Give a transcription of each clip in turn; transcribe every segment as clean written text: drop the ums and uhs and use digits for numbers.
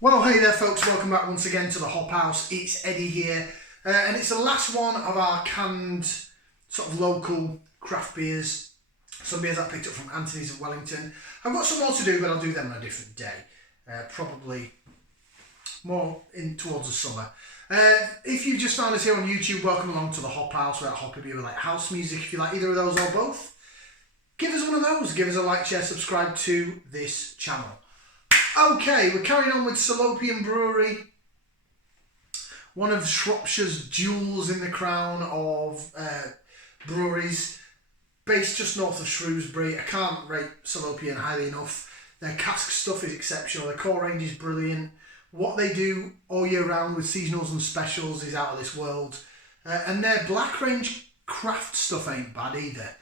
Well, hey there folks, welcome back once again to the Hop House. It's Eddie here, and it's the last one of our canned sort of local craft beers. Some beers I picked up from Anthony's of Wellington. I've got some more to do, but I'll do them on a different day. Probably more in towards the summer. If you just found us here on YouTube, welcome along to the Hop House, where at Hoppy Beer we like house music. If you like either of those or both, give us one of those. Give us a like, share, subscribe to this channel. Okay, we're carrying on with Salopian Brewery, one of Shropshire's jewels in the crown of breweries, based just north of Shrewsbury. I can't rate Salopian highly enough. Their cask stuff is exceptional, their core range is brilliant. What they do all year round with seasonals and specials is out of this world. And their black range craft stuff ain't bad either.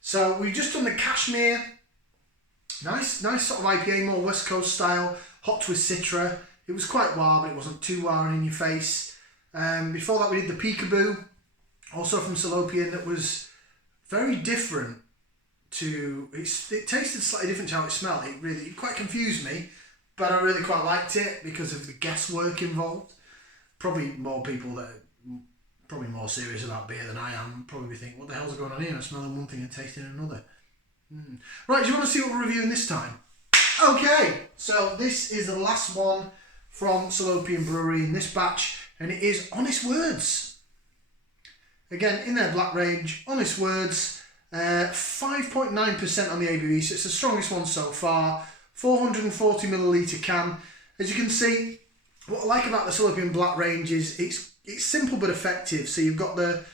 So we've just done the Cashmere. Nice sort of IPA, more West Coast style, hot with Citra. It was quite wild, but it wasn't too wild and in your face. Before that we did the Peekaboo, also from Salopian, that was very different to, it tasted slightly different to how it smelled. It quite confused me, but I really quite liked it because of the guesswork involved. Probably more people that are probably more serious about beer than I am probably think, what the hell's going on here? I'm smelling one thing and tasting another. Right, do you want to see what we're reviewing this time? Okay, so this is the last one from Salopian Brewery in this batch, and it is Honest Words. Again, in their black range, Honest Words, 5.9% on the ABV, so it's the strongest one so far. 440 milliliter can. As you can see, what I like about the Salopian black range is it's simple but effective. So you've got the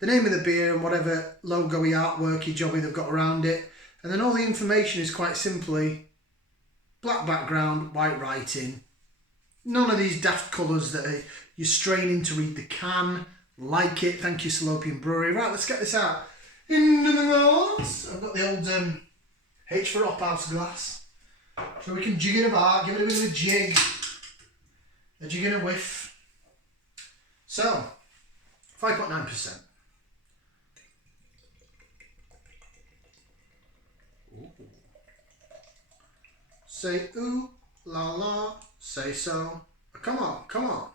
name of the beer and whatever logo-y, artworky, jobby they've got around it. And then all the information is quite simply black background, white writing. None of these daft colours that you're straining to read the can. Like it. Thank you, Salopian Brewery. Right, let's get this out. Into the glass. I've got the old H for Hop House glass. So we can jig it about, give it a bit of a jig. A jig and a whiff. So, 5.9%. Say ooh, la la, say so. Come on, come on.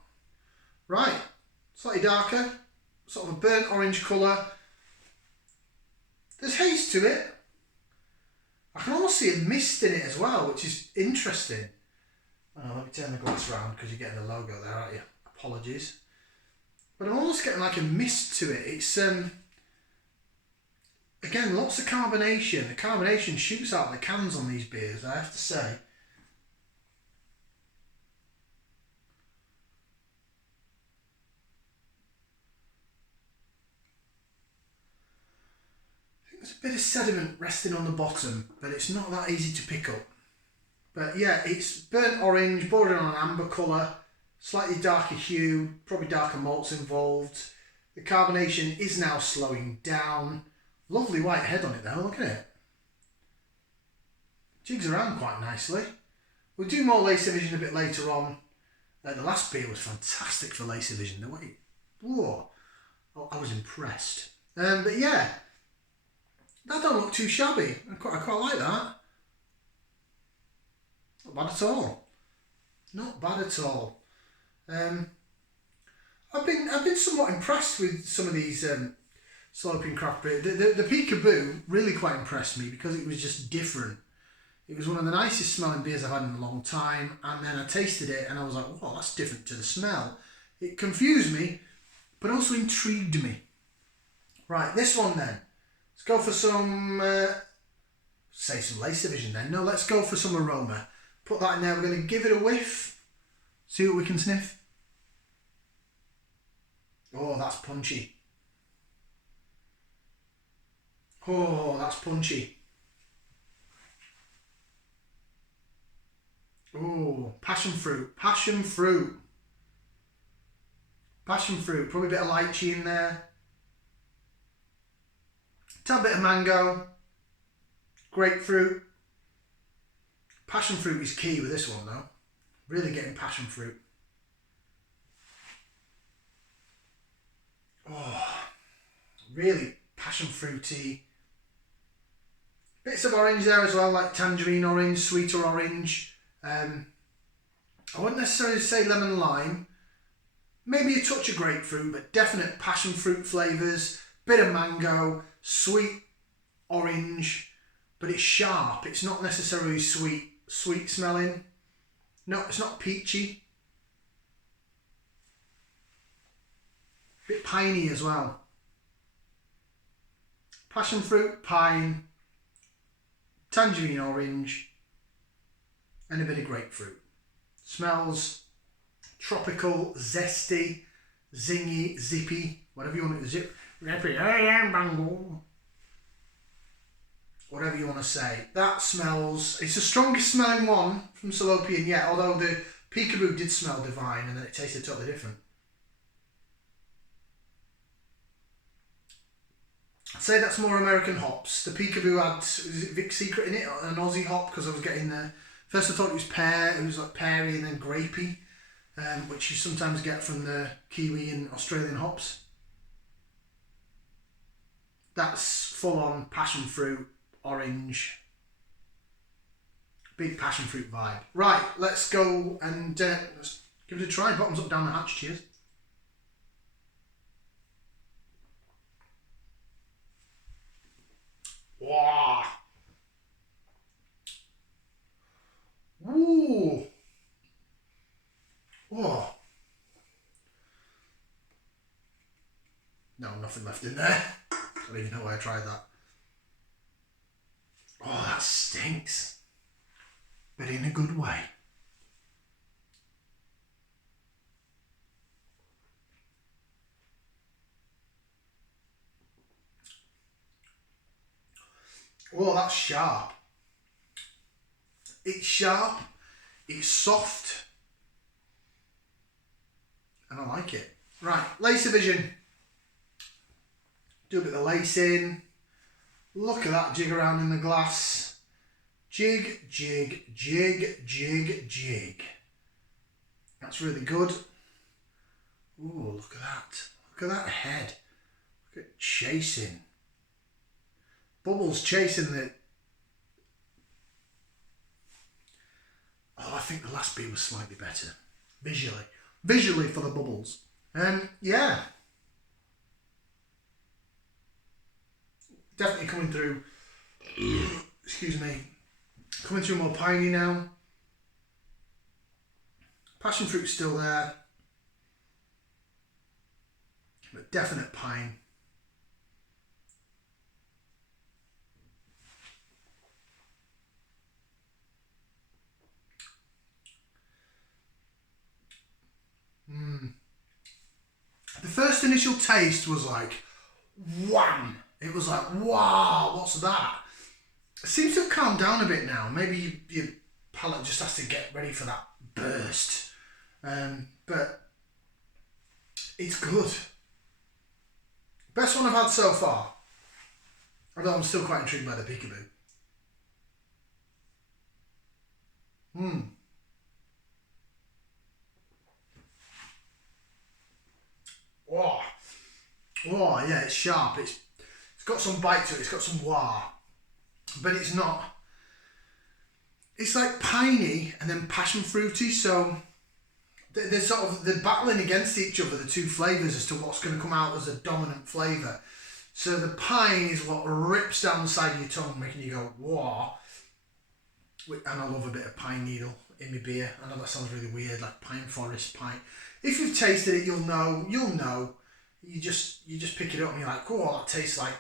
Right, slightly darker, sort of a burnt orange colour. There's haze to it. I can almost see a mist in it as well, which is interesting. Oh, let me turn the glass around because you're getting the logo there, aren't you? Apologies. But I'm almost getting like a mist to it. It's, again, lots of carbonation. The carbonation shoots out of the cans on these beers, I have to say. I think there's a bit of sediment resting on the bottom, but it's not that easy to pick up. But yeah, it's burnt orange, bordering on an amber colour, slightly darker hue, probably darker malts involved. The carbonation is now slowing down. Lovely white head on it though, look at it. Jigs around quite nicely. We'll do more Lace Division a bit later on. The last beer was fantastic for Lace Division. The way, whoa, I was impressed. But yeah, that don't look too shabby. I quite like that. Not bad at all. Not bad at all. I've been somewhat impressed with some of these Salopian craft beer. The Peekaboo really quite impressed me because it was just different. It was one of the nicest smelling beers I've had in a long time, and then I tasted it and I was like, wow, that's different to the smell. It confused me, but also intrigued me. Right, this one then. Let's go for some, say some Lace Division then. No, let's go for some aroma. Put that in there, we're going to give it a whiff. See what we can sniff. Oh, that's punchy. Oh, that's punchy. Oh, passion fruit. Passion fruit. Passion fruit. Probably a bit of lychee in there. Tad bit of mango. Grapefruit. Passion fruit is key with this one though. Really getting passion fruit. Oh, really passion fruity. Bits of orange there as well, like tangerine orange, sweeter orange. I wouldn't necessarily say lemon lime. Maybe a touch of grapefruit, but definite passion fruit flavours. Bit of mango, sweet orange, but it's sharp. It's not necessarily sweet smelling. No, it's not peachy. Bit piney as well. Passion fruit, pine, tangerine orange, and a bit of grapefruit. Smells tropical, zesty, zingy, zippy, whatever you want to zip. Whatever you want to say. That smells, it's the strongest smelling one from Salopian yet, although the Peekaboo did smell divine and then it tasted totally different. I'd say that's more American hops. The Peekaboo had, was it Vic Secret in it, or an Aussie hop, because I was getting the, first I thought it was pear, it was like peary and then grapey, which you sometimes get from the Kiwi and Australian hops. That's full on passion fruit, orange, big passion fruit vibe. Right, let's go and let's give it a try. Bottoms up, down the hatch. Cheers. Wow. Ooh. Whoa. No, nothing left in there. I don't even know why I tried that. Oh, that stinks. But in a good way. Oh, that's sharp. It's sharp, it's soft, and I like it. Right, lace division. Do a bit of lacing. Look at that jig around in the glass. Jig, jig, jig, jig, jig. That's really good. Ooh, look at that. Look at that head. Look at chasing. Bubbles chasing the... Oh, I think the last beer was slightly better. Visually. Visually for the bubbles. Yeah. Definitely coming through. Excuse me. Coming through more piney now. Passion fruit's still there. But definite pine. The first initial taste was like, wham! It was like, wow, what's that? It seems to have calmed down a bit now. Maybe your palate just has to get ready for that burst. But it's good. Best one I've had so far. Although I'm still quite intrigued by the Peekaboo. Oh, oh yeah, it's sharp. It's got some bite to it. It's got some wah, but it's not. It's like piney and then passion fruity. So they're battling against each other, the two flavors, as to what's going to come out as a dominant flavor. So the pine is what rips down the side of your tongue, making you go wah. And I love a bit of pine needle in my beer. I know that sounds really weird, like pine forest, pine. If you've tasted it, you'll know. You just pick it up and you're like, oh, that tastes like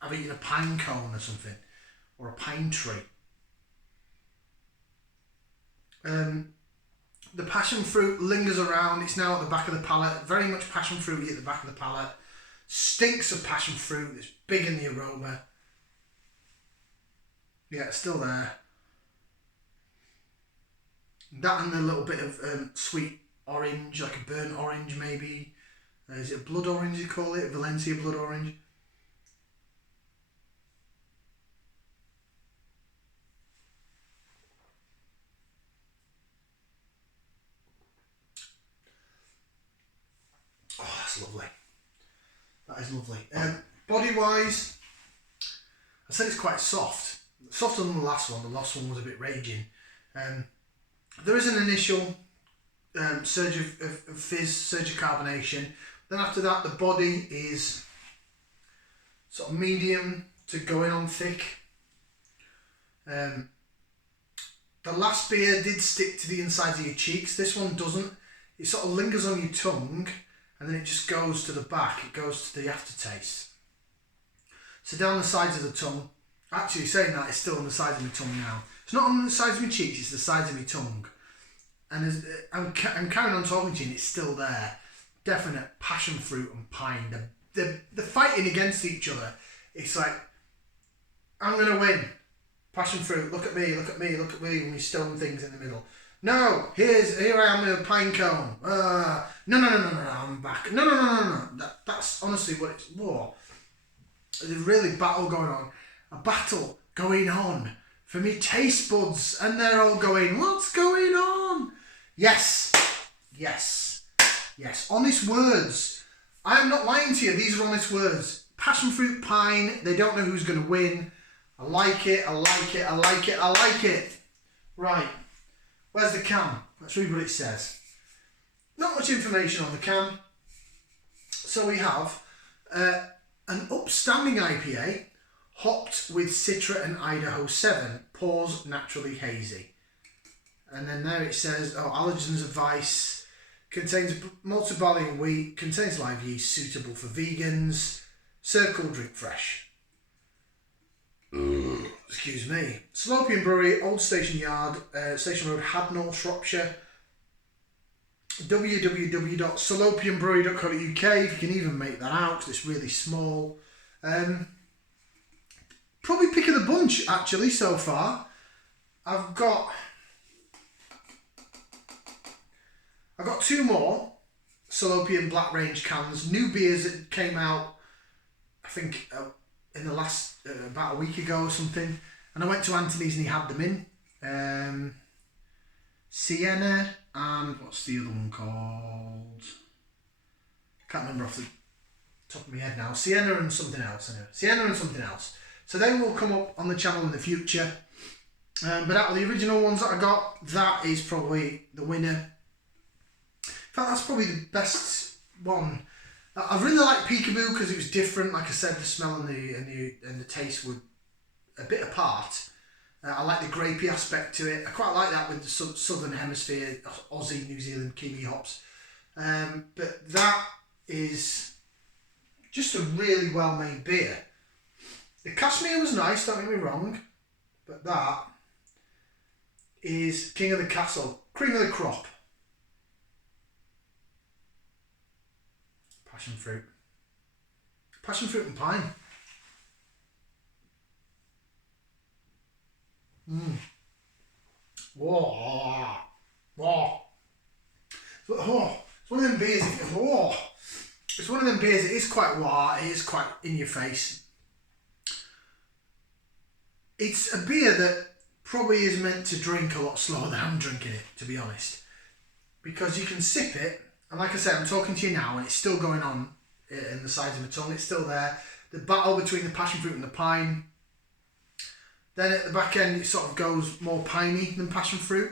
I've eaten a pine cone or something, or a pine tree. The passion fruit lingers around. It's now at the back of the palate. Very much passion fruity at the back of the palate. Stinks of passion fruit. It's big in the aroma. Yeah, it's still there. That and a little bit of sweet orange, like a burnt orange maybe. Is it a blood orange you call it? Valencia blood orange. Oh, that's lovely. That is lovely. Body wise, I said it's quite soft. Softer than the last one. The last one was a bit raging. there is an initial surge of fizz, surge of carbonation. Then after that, the body is sort of medium to going on thick. The last beer did stick to the insides of your cheeks. This one doesn't. It sort of lingers on your tongue and then it just goes to the back. It goes to the aftertaste. So down the sides of the tongue, actually saying that, it's still on the sides of my tongue now. It's not on the sides of my cheeks, it's the sides of my tongue. And as, I'm carrying on talking to you and it's still there. Definite passion fruit and pine. They're fighting against each other. It's like, I'm going to win. Passion fruit, look at me, look at me, look at me, when we stone things in the middle. No, here I am with a pine cone. No, I'm back. No. That's honestly what it's for. There's a really battle going on. A battle going on for me taste buds. And they're all going, what's going on? Yes. Honest words. I am not lying to you. These are honest words. Passion fruit pine. They don't know who's going to win. I like it. Right. Where's the can? Let's read what it says. Not much information on the can. So we have an upstanding IPA, hopped with Citra and Idaho 7, pours naturally hazy. And then there it says, allergens advice, contains malted barley and wheat, contains live yeast, suitable for vegans, serve cool, drink fresh. Excuse me. Salopian Brewery, Old Station Yard, Station Road, Hadnall, Shropshire. www.salopianbrewery.co.uk, if you can even make that out, because it's really small. Probably pick of the bunch, actually, so far. I've got 2 more Salopian Black Range cans, new beers that came out, I think, in the last, about a week ago or something. And I went to Anthony's and he had them in. Sienna and what's the other one called? Can't remember off the top of my head now. Sienna and something else. So they will come up on the channel in the future. But out of the original ones that I got, that is probably the winner. In fact, that's probably the best one. I really like Peekaboo because it was different. Like I said, the smell and the taste were a bit apart. I like the grapey aspect to it. I quite like that with the southern hemisphere, Aussie, New Zealand, Kiwi hops. But that is just a really well made beer. The Cashmere was nice, don't get me wrong, but that is King of the Castle, cream of the crop. Passion fruit and pine. Whoa. It's one of them beers. It's one of them beers. It is quite it is quite in your face. It's a beer that probably is meant to drink a lot slower than I'm drinking it, to be honest, because you can sip it. And like I said, I'm talking to you now and it's still going on in the sides of my tongue. It's still there. The battle between the passion fruit and the pine. Then at the back end, it sort of goes more piney than passion fruit.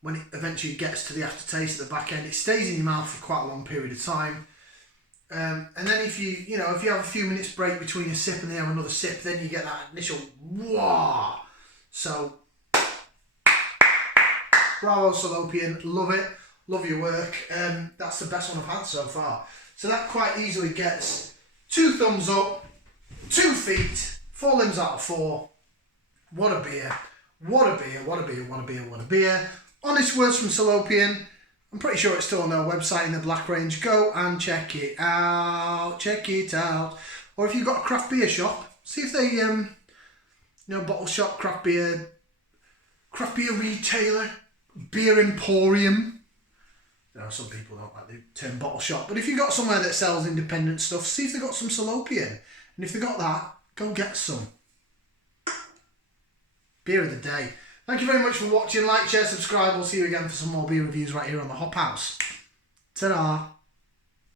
When it eventually gets to the aftertaste at the back end, it stays in your mouth for quite a long period of time. And then if you have a few minutes break between a sip and then have another sip, then you get that initial wah. So, bravo Salopian, love it. Love your work. That's the best one I've had so far. So that quite easily gets 2 thumbs up, 2 feet, 4 limbs out of 4. What a beer. Honest words from Salopian. I'm pretty sure it's still on their website in the Black Range. Go and check it out. Or if you've got a craft beer shop, see if they, bottle shop, craft beer retailer, beer emporium. Some people don't like the term bottle shop, but if you've got somewhere that sells independent stuff, see if they've got some Salopian. And if they've got that, go get some. Beer of the day. Thank you very much for watching. Like, share, subscribe. We'll see you again for some more beer reviews right here on the Hop House. Ta-da!